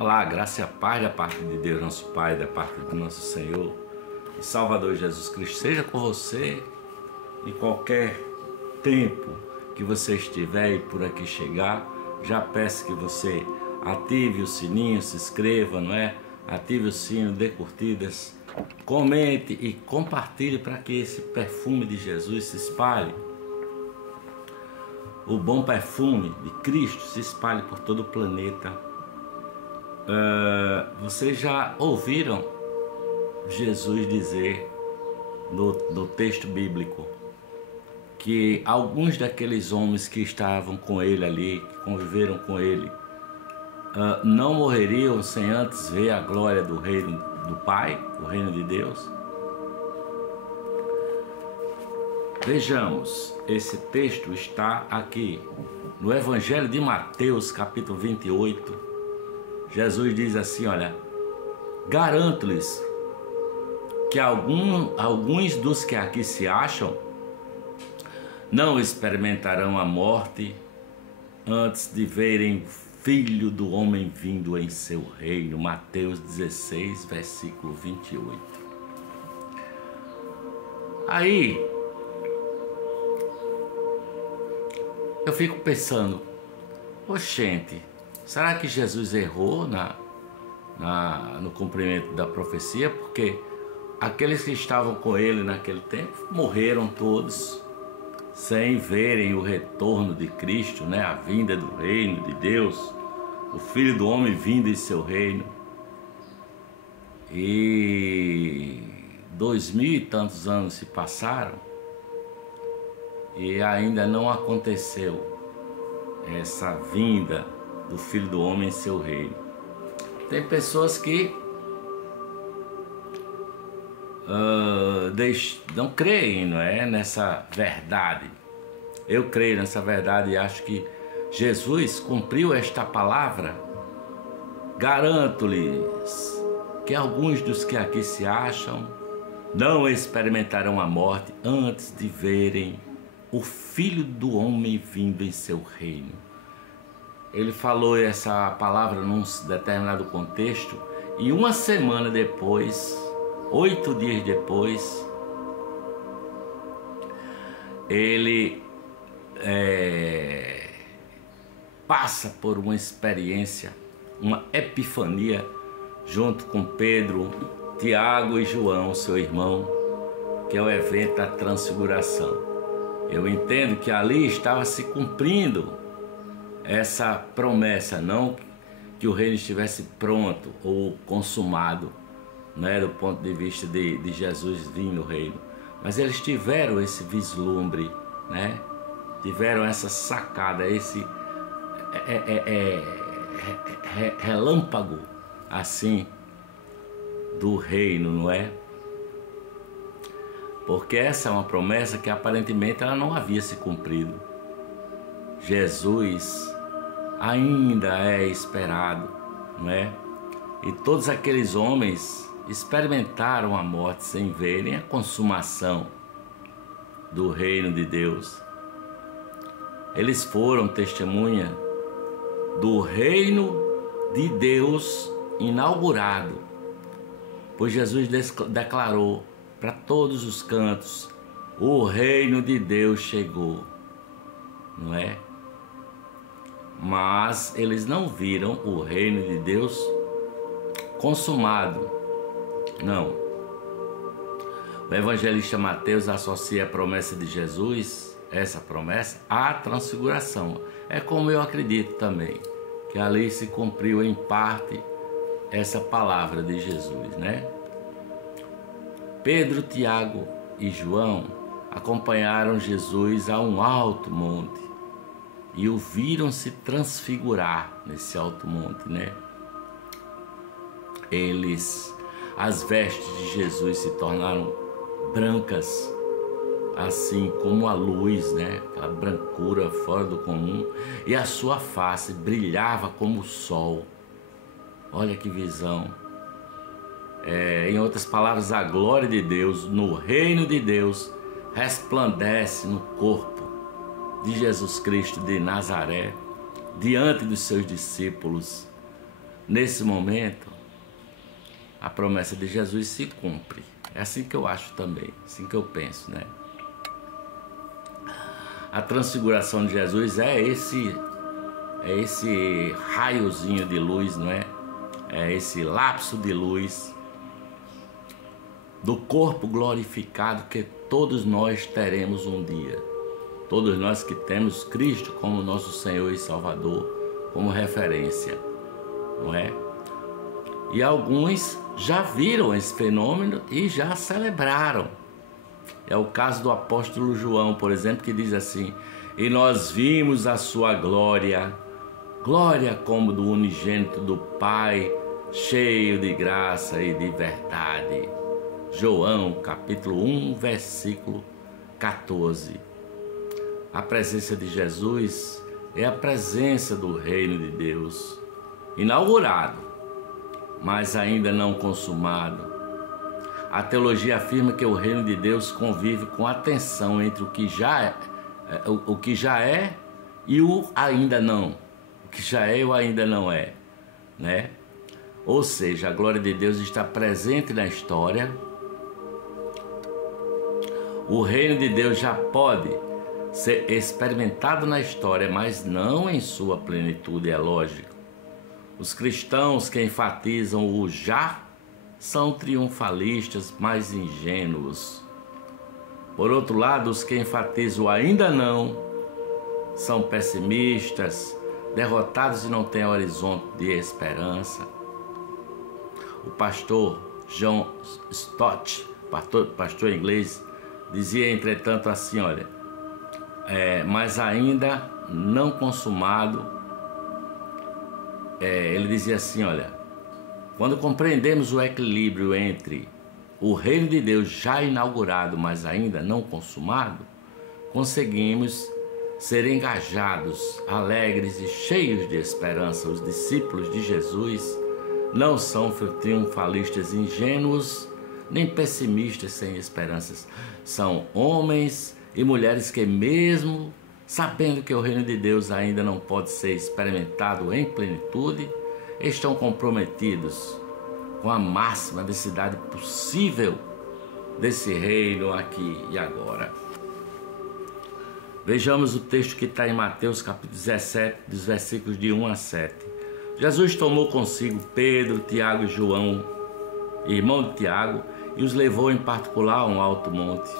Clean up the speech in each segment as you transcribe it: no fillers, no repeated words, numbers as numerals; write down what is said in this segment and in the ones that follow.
Olá, graça e a paz da parte de Deus, nosso Pai, da parte do nosso Senhor e Salvador Jesus Cristo, seja com você em qualquer tempo que você estiver e por aqui chegar. Já peço que você ative o sininho, se inscreva, não é? Ative o sino, dê curtidas, comente e compartilhe para que esse perfume de Jesus se espalhe. O bom perfume de Cristo se espalhe por todo o planeta. Vocês já ouviram Jesus dizer no texto bíblico que alguns daqueles homens que estavam com ele ali, que conviveram com ele, não morreriam sem antes ver a glória do reino do Pai, do reino de Deus? Vejamos, esse texto está aqui no Evangelho de Mateus, capítulo 28. Jesus diz assim, olha: garanto-lhes que alguns dos que aqui se acham não experimentarão a morte antes de verem Filho do Homem vindo em seu reino. Mateus 16, versículo 28. Aí eu fico pensando, oxente, será que Jesus errou no cumprimento da profecia? Porque aqueles que estavam com ele naquele tempo morreram todos sem verem o retorno de Cristo, né? A vinda do reino de Deus, o Filho do Homem vindo em seu reino. E 2000 e tantos anos se passaram e ainda não aconteceu essa vinda do Filho do Homem em seu reino. Tem pessoas que não creem, não é, nessa verdade. Eu creio nessa verdade e acho que Jesus cumpriu esta palavra. Garanto-lhes que alguns dos que aqui se acham não experimentarão a morte antes de verem o Filho do Homem vindo em seu reino. Ele falou essa palavra num determinado contexto e uma semana depois, 8 dias depois, ele passa por uma experiência, uma epifania, junto com Pedro, Tiago e João, seu irmão, que é o evento da transfiguração. Eu entendo que ali estava se cumprindo essa promessa, não que o reino estivesse pronto ou consumado, né, do ponto de vista de Jesus vir no reino, mas eles tiveram esse vislumbre, né, tiveram essa sacada, esse relâmpago assim do reino, não é? Porque essa é uma promessa que aparentemente ela não havia se cumprido. Jesus ainda é esperado, não é? E todos aqueles homens experimentaram a morte sem verem a consumação do reino de Deus. Eles foram testemunha do reino de Deus inaugurado, pois Jesus declarou para todos os cantos: o reino de Deus chegou, não é? Mas eles não viram o reino de Deus consumado, não. O evangelista Mateus associa a promessa de Jesus, essa promessa, à transfiguração. É como eu acredito também, que ali se cumpriu em parte essa palavra de Jesus, né? Pedro, Tiago e João acompanharam Jesus a um alto monte e o viram se transfigurar nesse alto monte, né? As vestes de Jesus se tornaram brancas, assim como a luz, né? Aquela brancura fora do comum, e a sua face brilhava como o sol. Olha que visão! Em outras palavras, a glória de Deus no reino de Deus resplandece no corpo de Jesus Cristo de Nazaré, diante dos seus discípulos. nesse momento, a promessa de Jesus se cumpre. É assim que eu acho também, assim que eu penso, né? A transfiguração de Jesus é esse raiozinho de luz, não é? É esse lapso de luz do corpo glorificado que todos nós teremos um dia. Todos nós que temos Cristo como nosso Senhor e Salvador, como referência, não é? E alguns já viram esse fenômeno e já celebraram. É o caso do apóstolo João, por exemplo, que diz assim: e nós vimos a sua glória, glória como do unigênito do Pai, cheio de graça e de verdade. João, capítulo 1, versículo 14. A presença de Jesus é a presença do reino de Deus, inaugurado, mas ainda não consumado. A teologia afirma que o reino de Deus convive com a tensão entre o que já é e o ainda não. O que já é e o ainda não é, né? Ou seja, a glória de Deus está presente na história. O reino de Deus já pode ser experimentado na história, mas não em sua plenitude, é lógico. Os cristãos que enfatizam o já são triunfalistas mais ingênuos. Por outro lado, os que enfatizam o ainda não são pessimistas, derrotados e não têm horizonte de esperança. O pastor John Stott, pastor inglês, dizia entretanto assim, olha, mas ainda não consumado, ele dizia assim, olha, quando compreendemos o equilíbrio entre o reino de Deus já inaugurado, mas ainda não consumado, conseguimos ser engajados, alegres e cheios de esperança. Os discípulos de Jesus não são triunfalistas ingênuos, nem pessimistas sem esperanças. São homens e mulheres que, mesmo sabendo que o reino de Deus ainda não pode ser experimentado em plenitude, estão comprometidos com a máxima necessidade possível desse reino aqui e agora. Vejamos o texto que está em Mateus capítulo 17, dos versículos de 1 a 7. Jesus tomou consigo Pedro, Tiago e João, irmão de Tiago, e os levou em particular a um alto monte.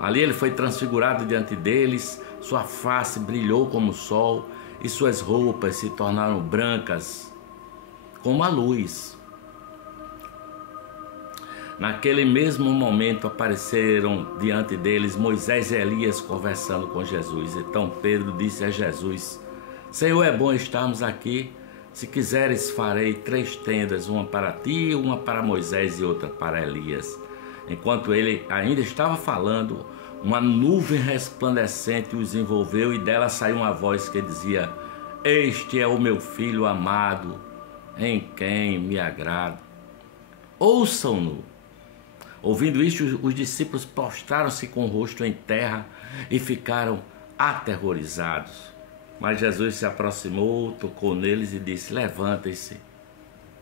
Ali ele foi transfigurado diante deles, sua face brilhou como o sol e suas roupas se tornaram brancas como a luz. Naquele mesmo momento apareceram diante deles Moisés e Elias conversando com Jesus. Então Pedro disse a Jesus: Senhor, é bom estarmos aqui. Se quiseres, farei 3 tendas, uma para ti, uma para Moisés e outra para Elias. Enquanto ele ainda estava falando, uma nuvem resplandecente os envolveu e dela saiu uma voz que dizia: Este é o meu filho amado, em quem me agrado. Ouçam-no. Ouvindo isto, os discípulos prostraram-se com o rosto em terra e ficaram aterrorizados. Mas Jesus se aproximou, tocou neles e disse: Levantem-se,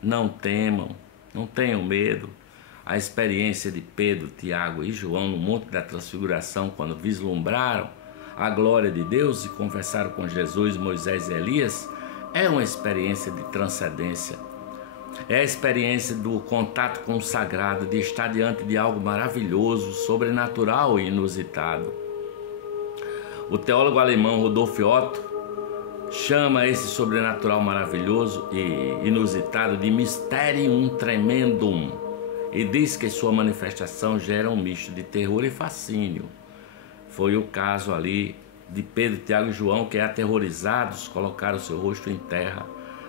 não temam, não tenham medo. A experiência de Pedro, Tiago e João no Monte da Transfiguração, quando vislumbraram a glória de Deus e conversaram com Jesus, Moisés e Elias, é uma experiência de transcendência. É a experiência do contato com o sagrado, de estar diante de algo maravilhoso, sobrenatural e inusitado. O teólogo alemão Rudolf Otto chama esse sobrenatural maravilhoso e inusitado de Mysterium Tremendum e diz que sua manifestação gera um misto de terror e fascínio. Foi o caso ali de Pedro, Tiago e João, que aterrorizados colocaram seu rosto em terra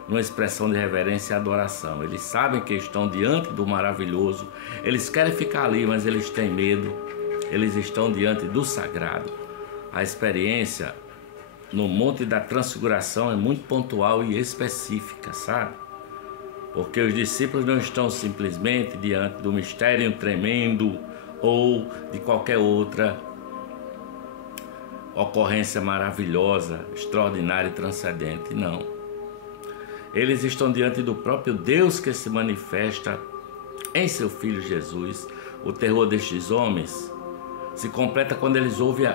numa expressão de reverência e adoração. Eles sabem que estão diante do maravilhoso, eles querem ficar ali, mas eles têm medo, eles estão diante do sagrado. A experiência no Monte da Transfiguração é muito pontual e específica, sabe? Porque os discípulos não estão simplesmente diante do mistério tremendo ou de qualquer outra ocorrência maravilhosa, extraordinária e transcendente, não. Eles estão diante do próprio Deus que se manifesta em seu Filho Jesus. O terror destes homens se completa quando eles ouvem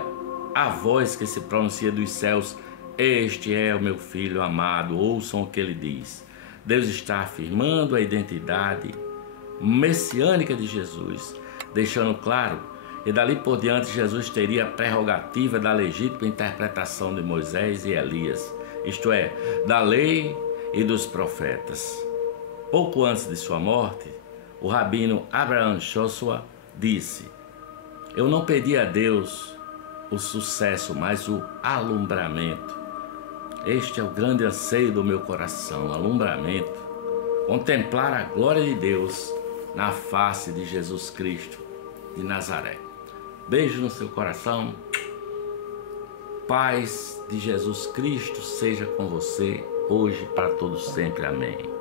a voz que se pronuncia dos céus: este é o meu Filho amado, ouçam o que ele diz. Deus está afirmando a identidade messiânica de Jesus, deixando claro que dali por diante Jesus teria a prerrogativa da legítima interpretação de Moisés e Elias, isto é, da lei e dos profetas. Pouco antes de sua morte, o rabino Abraham Joshua disse: eu não pedi a Deus o sucesso, mas o alumbramento. Este é o grande anseio do meu coração, alumbramento. Contemplar a glória de Deus na face de Jesus Cristo de Nazaré. Beijo no seu coração. Paz de Jesus Cristo seja com você, hoje para todos sempre. Amém.